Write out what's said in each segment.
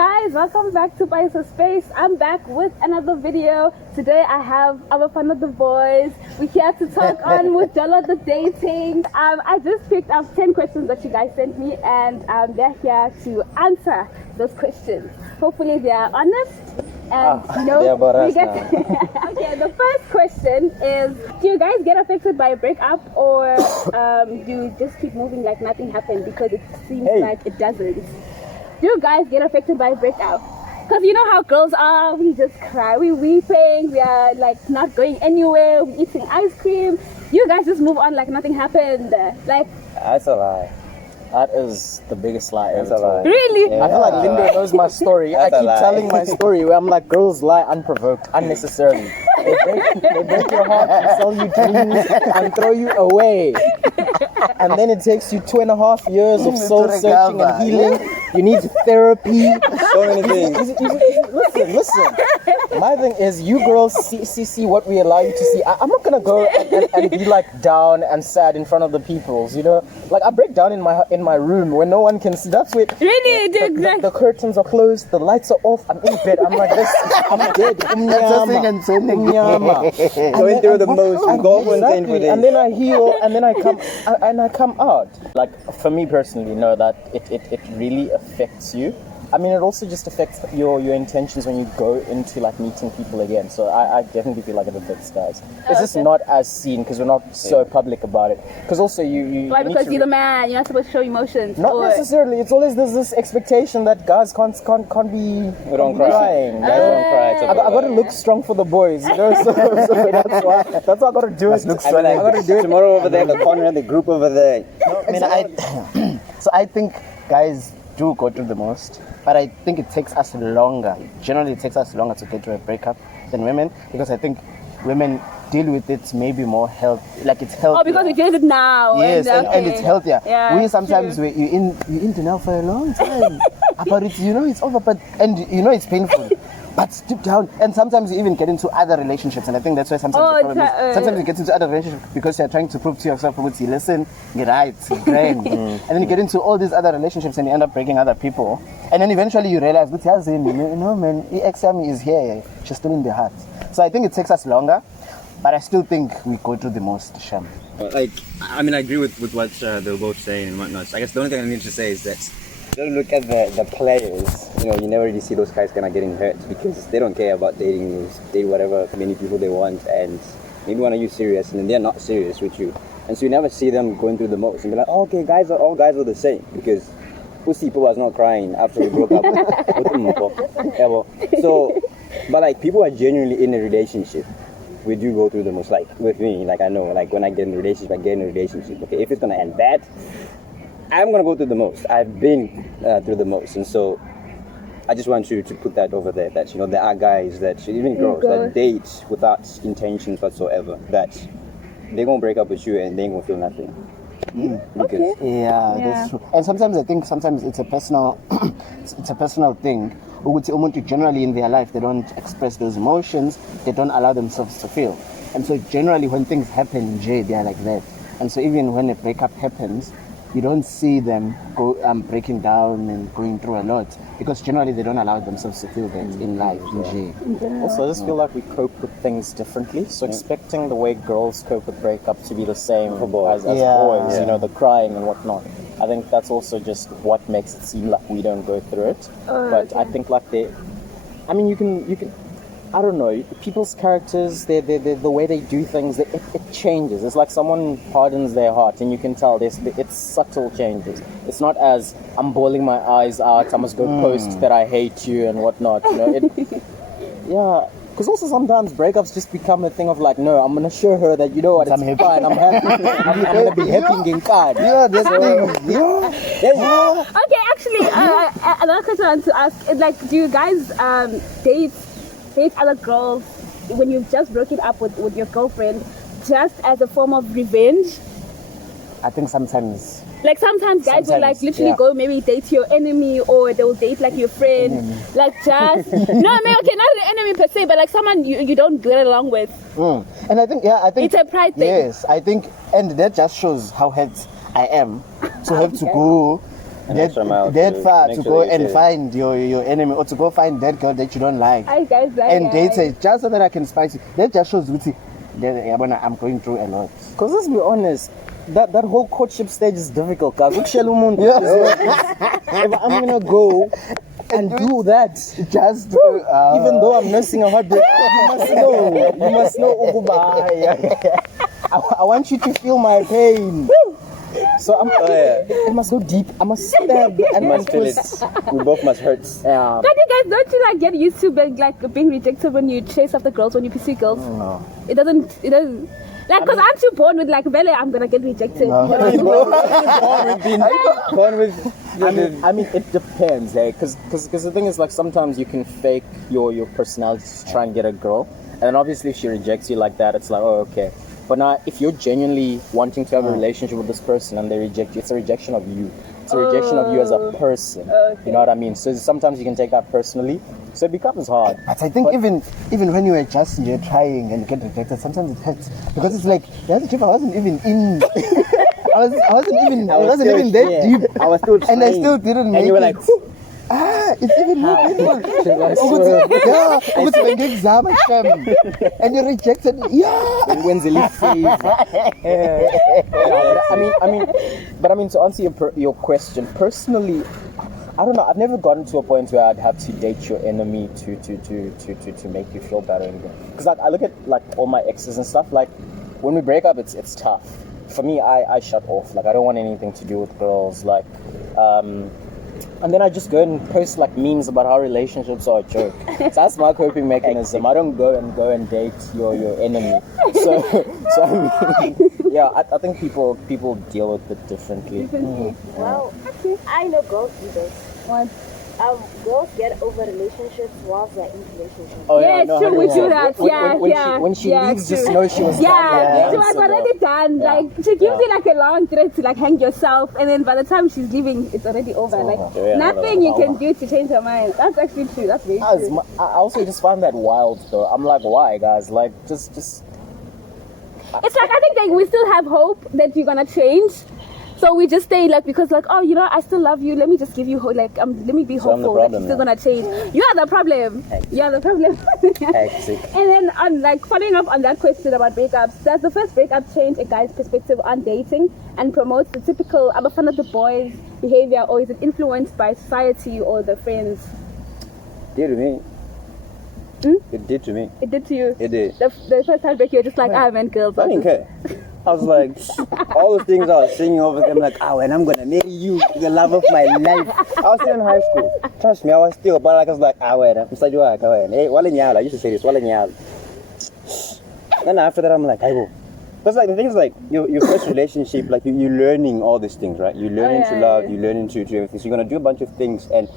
guys, welcome back to Paisa Space. I'm back with another video. Today I have Abafana the boys. We're here to talk on with Mjolo the dating. I just picked up 10 questions that you guys sent me, and they're here to answer those questions. Hopefully they are honest. And we get okay, the first question is, do you guys get affected by a breakup, or do you just keep moving like nothing happened, because it seems like it doesn't? Do you guys get affected by a breakup? Because you know how girls are, we just cry, we're weeping, we are like not going anywhere, we're eating ice cream. You guys just move on like nothing happened. Like, that's a lie. That is the biggest lie ever told. Really? Yeah. I feel like Linda knows my story. I keep telling my story where I'm like, girls lie unprovoked, unnecessarily. They break your heart, they sell you dreams, and throw you away. And then it takes you 2.5 years of soul searching and healing. You need therapy. So many things. Listen. My thing is, you girls see what we allow you to see. I'm not gonna go and be like down and sad in front of the peoples, you know. Like, I break down in my room where no one can see. That's where really the curtains are closed, the lights are off. I'm in bed. I'm like this. I'm dead. Going through the most. Exactly. And then I heal, and then I come out. Like, for me personally, know that it really affects you. I mean, it also just affects your intentions when you go into like meeting people again. So I definitely feel like it affects guys. It's just not as seen because we're not so public about it. Because also you why? Because you're the man. You're not supposed to show emotions. Not necessarily. It's always there's this expectation that guys can't be. We don't cry. Crying. Guys don't cry. I got to look strong for the boys. You know, so that's why I got to do it. Look strong. I got to do it tomorrow over there. The corner, the group over there. No, I think guys do go through the most, but I think it takes us longer. Generally, it takes us longer to get to a breakup than women, because I think women deal with it maybe more like it's healthy. Oh, because we deal with it now. Yes, and it's healthier. Yeah, we sometimes you're in denial for a long time about it. You know it's over, but it's painful. But deep down, and sometimes you even get into other relationships, and I think that's why sometimes the problem is, sometimes you get into other relationships because you're trying to prove to yourself, listen, get right, grand. And then you get into all these other relationships and you end up breaking other people. And then eventually you realize, man, ex-Yami is here, she's still in the heart. So I think it takes us longer, but I still think we go through the most, Sham. Like, I mean, I agree with what they're both saying and whatnot. So I guess the only thing I need to say is that don't look at the players. You never really see those guys kind of getting hurt because they don't care about dating whatever many people they want, and maybe want to use serious, and then they're not serious with you, and so you never see them going through the most and be like, oh, okay, all guys are the same, because pussy people was not crying after we broke up. So, but like, people are genuinely in a relationship. We do go through the most. Like with me, like I know, like when I get in a relationship, okay, if it's gonna end bad, I'm gonna go through the most. I've been through the most, and so I just want you to put that over there. That there are guys that, even girls, that date without intentions whatsoever. That they're gonna break up with you and they ain't gonna feel nothing. Because that's true. And sometimes I think it's a personal, it's a personal thing. Generally in their life, they don't express those emotions. They don't allow themselves to feel. And so generally when things happen, they are like that. And so even when a breakup happens, you don't see them breaking down and going through a lot, because generally they don't allow themselves to feel that in life. Also, I just feel like we cope with things differently. So expecting the way girls cope with breakup to be the same as boys, the crying and whatnot. I think that's also just what makes it seem like we don't go through it. But I think like you can. I don't know, people's characters, the way they do things, it changes. It's like someone hardens their heart, and you can tell it's subtle changes. It's not as, I'm bawling my eyes out, I must go post that I hate you and whatnot. Because also sometimes breakups just become a thing of like, no, I'm going to show her that, it's fine, I'm happy. I'm going to be happy in card. Okay, actually, another question I want to ask is, like, do you guys date other girls when you've just broken up with your girlfriend just as a form of revenge? I think sometimes. Like sometimes guys will like literally go maybe date your enemy, or they will date like your friend. Enemy. Like just not the enemy per se, but like someone you don't get along with. And I think it's a pride thing. Yes, I think, and that just shows how hurt I am to have to go that far to go and find your enemy, or to go find that girl that you don't like, and date her just so that I can spice it. That just shows with I'm going through a lot. Because let's be honest, that whole courtship stage is difficult, guys. If I'm gonna go and do that, just even though I'm nursing a heartbreak, you must know I want you to feel my pain. So I must go deep. I must stab and must feel it. We both must hurt. But you guys, don't you get used to being rejected when you chase after girls, when you pursue girls? No. It doesn't. Because aren't you born with Bele, I'm gonna get rejected? No. I mean, it depends, because the thing is, sometimes you can fake your personality to try and get a girl, and then obviously if she rejects you like that, it's like, oh, okay. But now, if you're genuinely wanting to have a relationship with this person and they reject you, it's a rejection of you. It's a rejection of you as a person. Okay. You know what I mean? So sometimes you can take that personally. So it becomes hard. But I think even when you were just trying and get rejected, sometimes it hurts because it's like I wasn't even in. I wasn't even that deep. I was still trying. And I still didn't make it. And you were like, it's even more painful. And you rejected. When's the leaf But to answer your question, personally, I don't know. I've never gotten to a point where I'd have to date your enemy to make you feel better. Because I look at all my exes and stuff. When we break up, it's tough. For me, I shut off. I don't want anything to do with girls. And then I just go and post memes about how relationships are a joke. So that's my coping mechanism. I don't go and date your enemy. So I mean, I think people deal with it differently. Well, I know girls do this. What? Girls get over relationships while they're in relationships. Oh, yeah, it's true. We do that. When she leaves, just know she was she was already done. She gives you a long thread to hang yourself, and then by the time she's leaving, it's already over. Nothing you can do to change her mind. That's actually true. That's very true. I also just find that wild, though. I'm like, why, guys? Just. It's I think we still have hope that you're gonna change. So we just stay because I still love you. Let me just give you hope. Let me be hopeful that you're still gonna change. You are the problem. You are the problem. And then on following up on that question about breakups, does the first breakup change a guy's perspective on dating and promotes the typical Abafana the boys behavior, or is it influenced by society or the friends? It did to me. It did to me. It did to you. It did. The first heartbreak, you were just man, girls. I didn't care. I was like, all those things I was singing over them, and I'm gonna marry you, the love of my life. I was still in high school. Trust me, I was still, but I was like, Mr. Joa, hey, I used to say this, Then after that, I'm like, I will. Because the thing is your first relationship, you're learning all these things, right? You're learning to love, you're learning to everything. So you're gonna do a bunch of things, and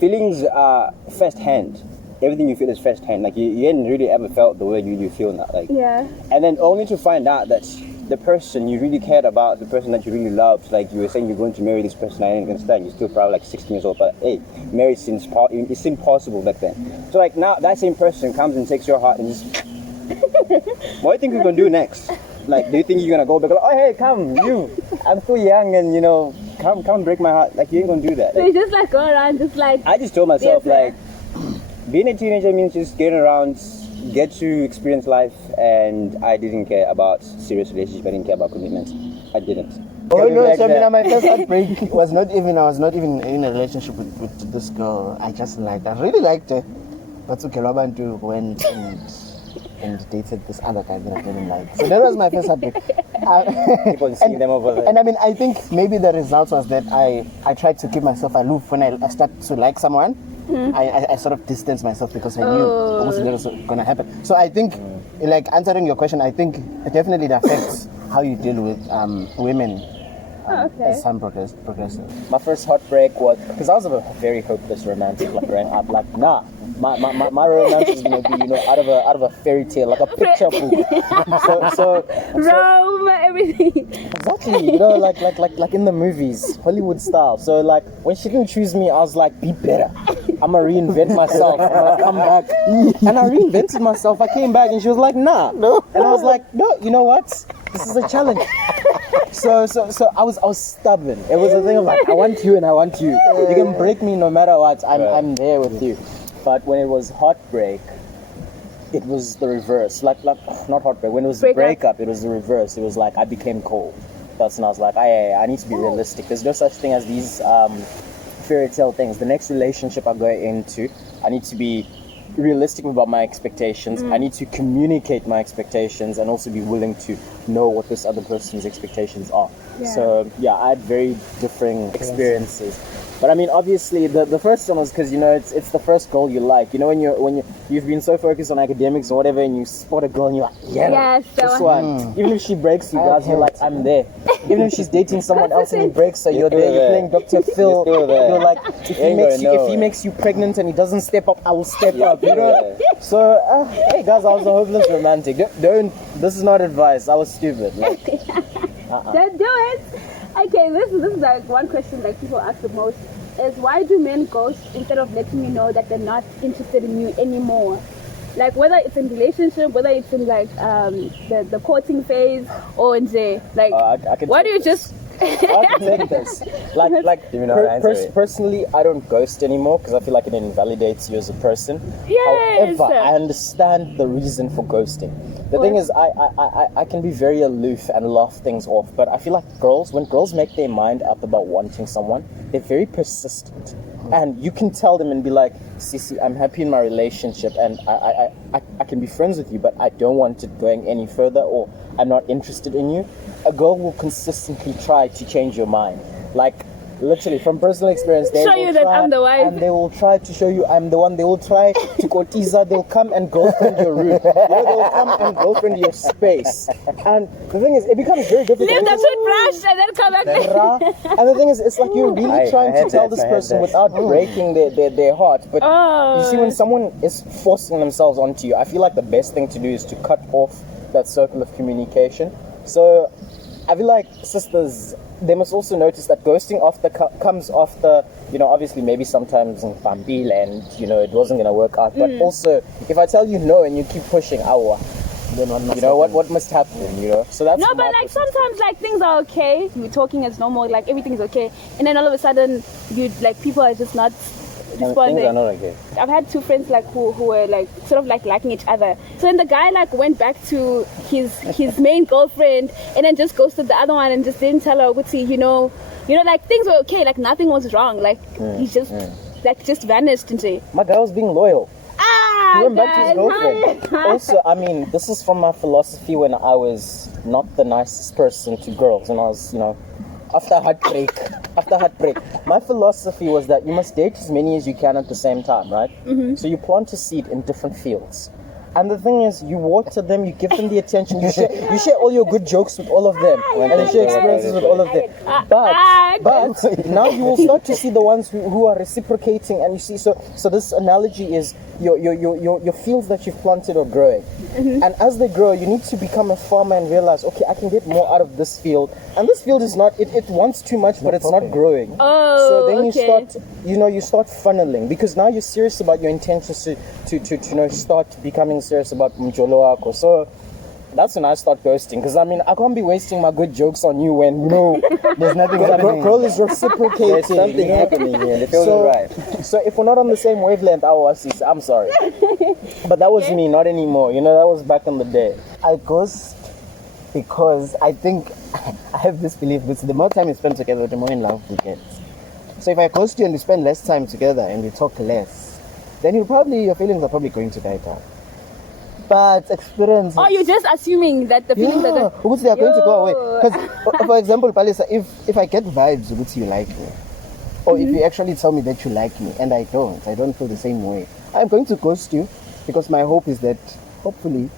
feelings are first hand. Everything you feel is first hand. You hadn't really ever felt the way you feel now. And then only to find out that the person you really cared about, the person that you really loved, you were saying you're going to marry this person, I didn't understand. You're still probably 16 years old, but hey, marriage seems impossible back then. So now that same person comes and takes your heart and just, what do you think we're gonna do next? Do you think you're gonna go back? Oh hey, come, I'm still young and come break my heart. You ain't gonna do that. So you just go around, I just told myself being a teenager means just getting around, get to experience life, and I didn't care about serious relationships. I didn't care about commitment. I didn't. Oh no, so my first heartbreak I was not even in a relationship with this girl. I really liked her. But Ukelabantu went and dated this other guy that I didn't like. So that was my first heartbreak. Keep on seeing them over there. And I think maybe the result was that I tried to keep myself aloof when I started to like someone. I sort of distanced myself because I knew that was going to happen. So I think, answering your question, I think it definitely affects how you deal with women as time progresses. My first heartbreak was because I was a very hopeless romantic. I'm nah. My romance is gonna be out of a fairy tale, like a picture book. so Rome, everything. Exactly, like in the movies, Hollywood style. So when she didn't choose me, I was like, be better. I'ma reinvent myself. I'm gonna come back, and I reinvented myself. I came back, and she was like, nah. No. And I was like, no. You know what? this is a challenge. So I was stubborn. It was a thing of like, I want you and I want you. You can break me no matter what. I'm there with you. But when it was heartbreak, it was the reverse. Like not heartbreak. When it was breakup, it was the reverse. It was like I became cold. That's when I was like, I need to be realistic. There's no such thing as these fairy tale things. The next relationship I go into, I need to be realistic about my expectations. I need to communicate my expectations and also be willing to know what this other person's expectations are. So yeah, I had very differing experiences. But I mean, obviously, the first one was because, you know, it's the first girl you like. You know, when you've been so focused on academics or whatever, and you spot a girl and you're like, yes, this one. Even if she breaks you guys, you're like, I'm there. Even if she's dating someone else and he breaks her, you're there. You're playing Dr. Phil. You're like, if he makes you pregnant and he doesn't step up, I will step up. You know. So hey guys, I was a hopeless romantic. Don't. This is not advice. I was stupid. Like, Don't do it. Okay, this is like one question like people ask the most is why do men ghost instead of letting you know that they're not interested in you anymore? Like whether it's in relationship, whether it's in like the courting phase or in the like why do you just I can take this. Personally, I don't ghost anymore because I feel like it invalidates you as a person. Yes. However, I understand the reason for ghosting. The thing is, I can be very aloof and laugh things off, but I feel like when girls make their mind up about wanting someone, they're very persistent. And you can tell them and be like, Sissy, I'm happy in my relationship and I can be friends with you, but I don't want it going any further, or I'm not interested in you. A girl will consistently try to change your mind. Like, literally, from personal experience, they show will you that I'm the wife. And they will try to show you I'm the one. They will try to kotiza. They'll come and girlfriend your room. You know, they'll come and girlfriend your space. And the thing is, it becomes very difficult. Leave the toothbrush and then come back. And the thing is, it's like you're really trying to tell this person without breaking their heart. But you see, when someone is forcing themselves onto you, I feel like the best thing to do is to cut off that circle of communication. So I feel like sisters, they must also notice that ghosting comes after, you know, obviously maybe sometimes in Bambil and, you know, it wasn't going to work out. But also, if I tell you no and you keep pushing, then what must happen, you know? So that's no, but like sometimes like things are okay. You're talking as normal, like everything's okay. And then all of a sudden, people are just not responding. Things are not okay. I've had two friends like who were like sort of like liking each other. So then the guy like went back to his main girlfriend and then just ghosted the other one and just didn't tell her, you know, like things were okay, like nothing was wrong. Like he just vanished into. My guy was being loyal. He went back to his girlfriend. Hi. Also, I mean, this is from my philosophy when I was not the nicest person to girls. When I was, you know, after heartbreak, my philosophy was that you must date as many as you can at the same time, right? So you plant a seed in different fields. And the thing is, you water them, you give them the attention, you share all your good jokes with all of them, and you share experiences with all of them. But now you will start to see the ones who are reciprocating, and you see, so this analogy is your fields that you've planted are growing. And as they grow, you need to become a farmer and realize, okay, I can get more out of this field. And this field is not, it wants too much, but it's not growing. So then you start funneling, because now you're serious about your intentions to start becoming serious about Mjolo ako. So that's when I start ghosting, because I mean, I can't be wasting my good jokes on you when, you know, there's nothing happening. Girl is reciprocating. There's something happening here. It feels right. So if we're not on the same wavelength, I'm sorry. But that was me, not anymore. You know, that was back in the day. I ghost because I think I have this belief that the more time you spend together, the more in love we get. So if I ghost you and we spend less time together and we talk less, then your feelings are probably going to die down. But experience. Oh, you're just assuming that the feelings are because they are going to go away. Because, for example, Palisa, if I get vibes which you like me, or if you actually tell me that you like me and I don't feel the same way, I'm going to ghost you, because my hope is that hopefully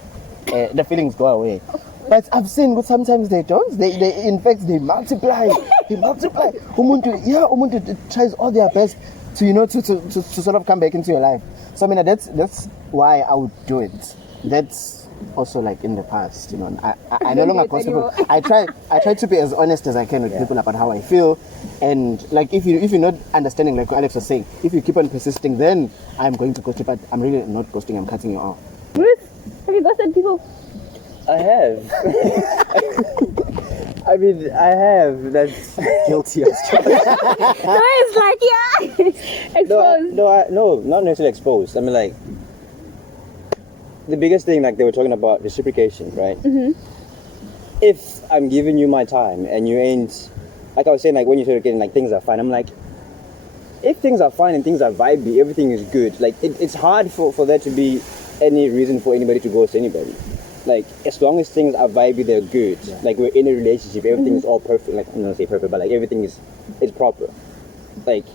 the feelings go away. But I've seen sometimes they don't. They in fact they multiply. Umuntu tries all their best to sort of come back into your life. So I mean that's why I would do it. That's also like in the past, you know. I no longer ghost people. I try to be as honest as I can with people about how I feel, and like if you're not understanding, like Alex was saying, if you keep on persisting, then I'm going to ghost you. But I'm really not ghosting. I'm cutting you off. Ruth, have you ghosted people? I have. I mean, I have. That's guilty as charged. So it's like, yeah, exposed. No, not necessarily exposed. I mean, like, the biggest thing, like they were talking about reciprocation, right? Mm-hmm. If I'm giving you my time and you ain't, like I was saying, like when you started getting like things are fine, I'm like, if things are fine and things are vibey, everything is good. Like it's hard for there to be any reason for anybody to ghost anybody. Like as long as things are vibey, they're good. Yeah. Like we're in a relationship, everything is all perfect. Like I'm not gonna say perfect, but like everything is proper. Like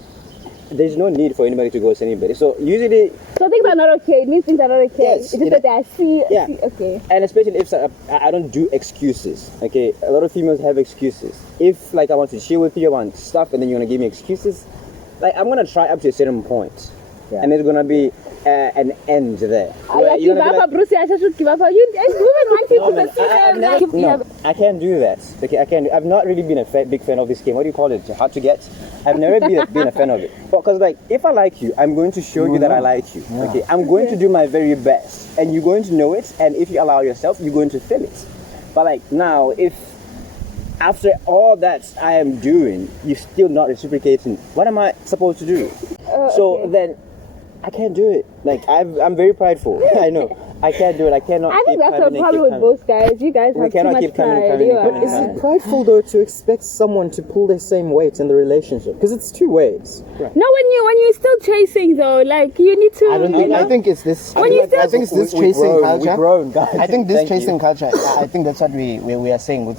there's no need for anybody to ghost anybody. So usually, so things are not okay. It means things are not okay. Yes, it's just that I see. Yeah. Okay. And especially if I don't do excuses. Okay, a lot of females have excuses. If like I want to chill with you, I want stuff, and then you're gonna give me excuses. Like I'm gonna try up to a certain point, and there's gonna be an end there. I give up, Bruce. I should give up. You women want you to see them. I can't do that. Okay, I can't. I've not really been a big fan of this game. What do you call it? Hard to get. I've never been a fan of it. Because like, if I like you, I'm going to show you that I like you. Yeah. Okay, I'm going to do my very best, and you're going to know it. And if you allow yourself, you're going to feel it. But like now, if after all that I am doing, you're still not reciprocating, what am I supposed to do? So then I can't do it. Like I'm very prideful. I know. I can't do it. I cannot. I think that's the problem with both guys. You guys have too much pride. Is it prideful though to expect someone to pull the same weight in the relationship? Because it's two ways. Right. No, when you're still chasing though, like you need to. I don't think. I think it's this. I think it's this chasing culture. We've grown, guys. I think this chasing culture. I think that's what we are saying. No,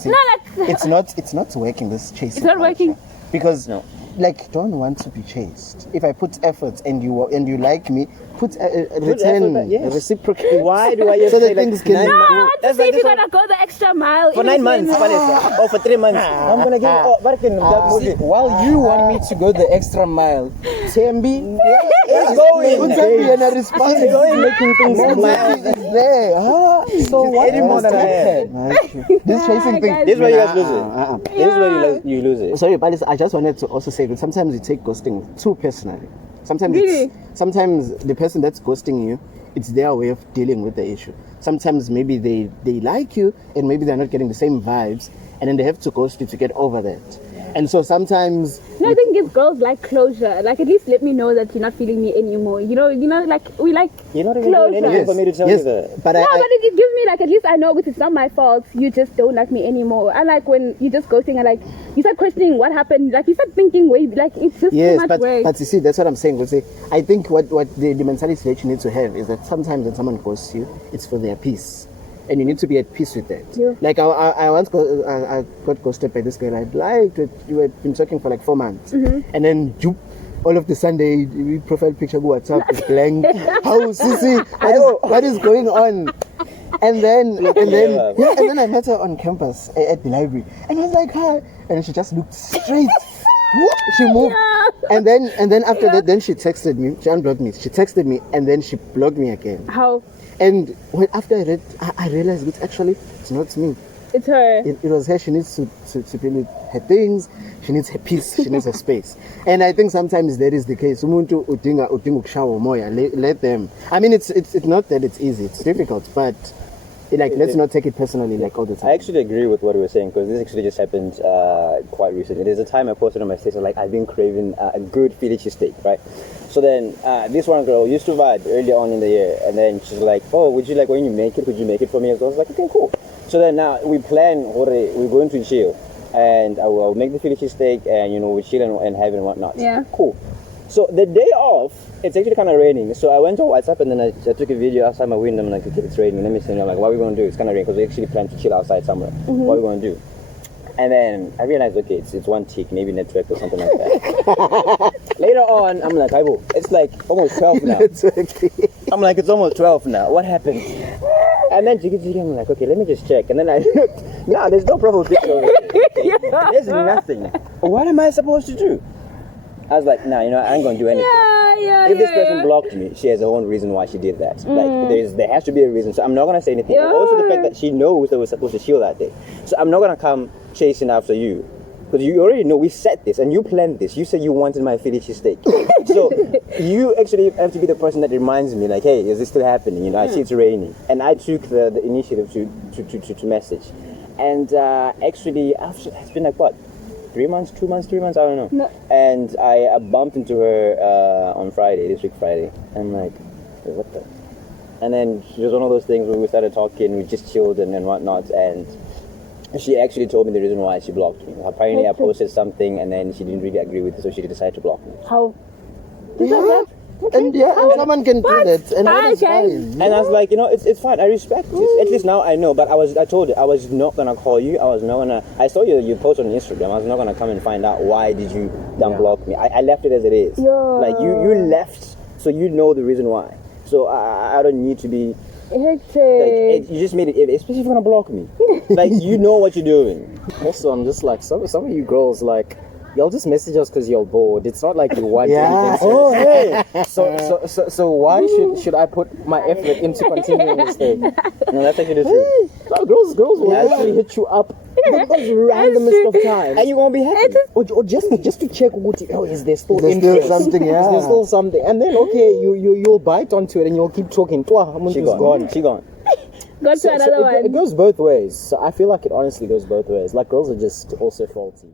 like, it's not working. This chasing. It's not working because like don't want to be chased. If I put effort and you like me, put return reciprocate. Why do I just so say that things like can? No, I want to see if you're gonna go the extra mile for 9 months, or for 3 months. I'm gonna give. While you want me to go the extra mile, Tembi is going. And a response is going, making things is there. So what? Any more than This chasing thing. This is where you guys lose it. This is where you lose it. Sorry, but I just wanted to also say that sometimes you take ghosting too personally. Sometimes sometimes the person that's ghosting you, it's their way of dealing with the issue. Sometimes maybe they like you and maybe they're not getting the same vibes, and then they have to ghost you to get over that. And so sometimes I think if girls like closure, like at least let me know that you're not feeling me anymore. You know, like we like you're not even closure. doing anything for me to tell you that. But it gives me like at least I know it's not my fault. You just don't like me anymore. I like when you just ghosting and like you start questioning what happened. Like you start thinking, wait, like it's just too much work. But you see, that's what I'm saying. I think what the mentality that you need to have is that sometimes when someone ghosts you, it's for their peace. And you need to be at peace with that. Yeah. Like I once got ghosted by this girl I liked. We had been talking for like 4 months, and then all of the Sunday profile picture go WhatsApp is blank. How Sissy? What is going on? And then I met her on campus at the library, and I was like, hi, and she just looked straight. She moved, and then after that, then she texted me. She unblocked me. She texted me, and then she blocked me again. How? And after I read, I realized that actually it's not me. It's her. It was her. She needs to feel her things. She needs her peace. She needs her space. And I think sometimes that is the case. Umuntu udinga ukushawa moya. Let them. I mean, it's not that it's easy. It's difficult, but like let's not take it personally like all the time. I actually agree with what we were saying because this actually just happened quite recently. There's a time I posted on my status like I've been craving a good Philly cheesesteak, right? So then this one girl used to vibe early on in the year, and then she's like, oh, would you like when you make it, could you make it for me? So I was like, okay, cool. So then now we plan, we're going to chill, and I'll make the Philly cheesesteak, and we chill and have it and whatnot. Yeah. Cool. So the day off, it's actually kind of raining. So I went on WhatsApp and then I took a video outside my window. I'm like, okay, it's raining. Let me send you. I'm like, what are we going to do? It's kind of raining because we actually plan to chill outside somewhere. What are we going to do? And then I realized, okay, it's one tick, maybe network or something like that. Later on, I'm like, Ivo, it's like almost 12 now. I'm like, it's almost 12 now. What happened? And then I'm like, okay, let me just check. And then I looked. No, there's no profile picture over here. There's nothing. What am I supposed to do? I was like, nah, I ain't gonna do anything. If this person blocked me, she has her own reason why she did that. Like, there has to be a reason. So I'm not gonna say anything. And also the fact that she knows that we're supposed to chill that day. So I'm not gonna come chasing after you Because you already know we set this and you planned this. You said you wanted my Philly steak. So you actually have to be the person that reminds me, like, hey, is this still happening? You know, I see it's raining. And I took the initiative to message. And actually, it's been like, what, 3 months, 2 months, 3 months, I don't know. No. And I bumped into her on Friday, this week Friday. I'm like, hey, what the? And then it was one of those things where we started talking, we just chilled and whatnot. And she actually told me the reason why she blocked me. Apparently I posted something and then she didn't really agree with it, so she decided to block me. How? And and someone can do that, and that is fine. And I was like, you know, it's fine. I respect it. At least now I know. But I told her I was not gonna call you. I was not gonna. I saw you post on Instagram. I was not gonna come and find out why did you block me. I left it as it is. Like you left, so you know the reason why. So I don't need to be. Like, you just made it, especially if you're gonna block me. Like, you know what you're doing. Also, I'm just like, some of you girls, like, y'all just message us because you're bored. It's not like you want anything. Oh, hey. So why should I put my effort into continuing this thing? No, that's actually the truth. No, girls will actually hit you up the randomest of times. And you won't be happy. Or just to check, oh, is there still There's interest? still something, Is there still something? And then, okay, you'll bite onto it and you'll keep talking. She gone. She gone. Go to another one. It goes both ways. So I feel like it honestly goes both ways. Like, girls are just also faulty.